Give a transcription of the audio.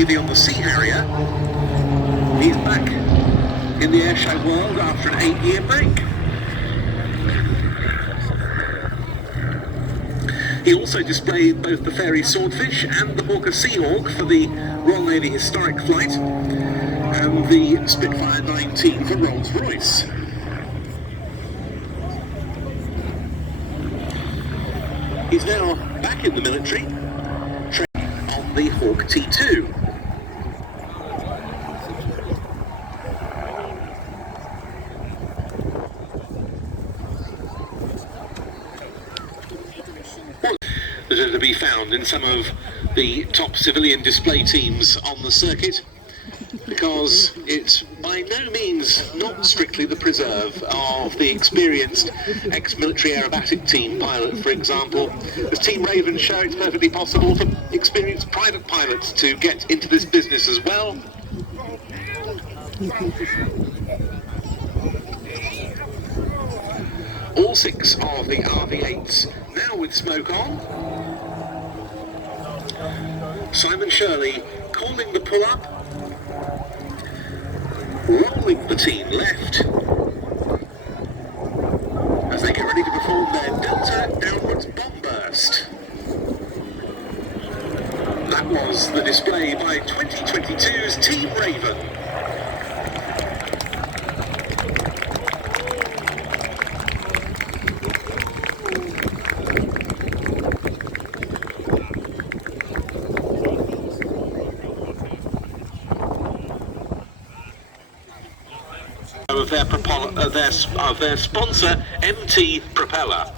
Navy on the Sea Harrier. He's back in the airshow world after an 8-year break. He also displayed both the Fairy Swordfish and the Hawker Seahawk for the Royal Navy Historic Flight and the Spitfire 19 for Rolls-Royce. He's now back in the military, training on the Hawk T2. That are to be found in some of the top civilian display teams on the circuit, because it's by no means not strictly the preserve of the experienced ex-military aerobatic team pilot, for example. As Team Raven show, it's perfectly possible for experienced private pilots to get into this business as well. All 6 of the RV-8s now with smoke on. Simon Shirley calling the pull-up, rolling the team left as they get ready to perform their Delta downwards bomb burst. That was the display by 2022's Team Raven. Of their sponsor, MT Propeller.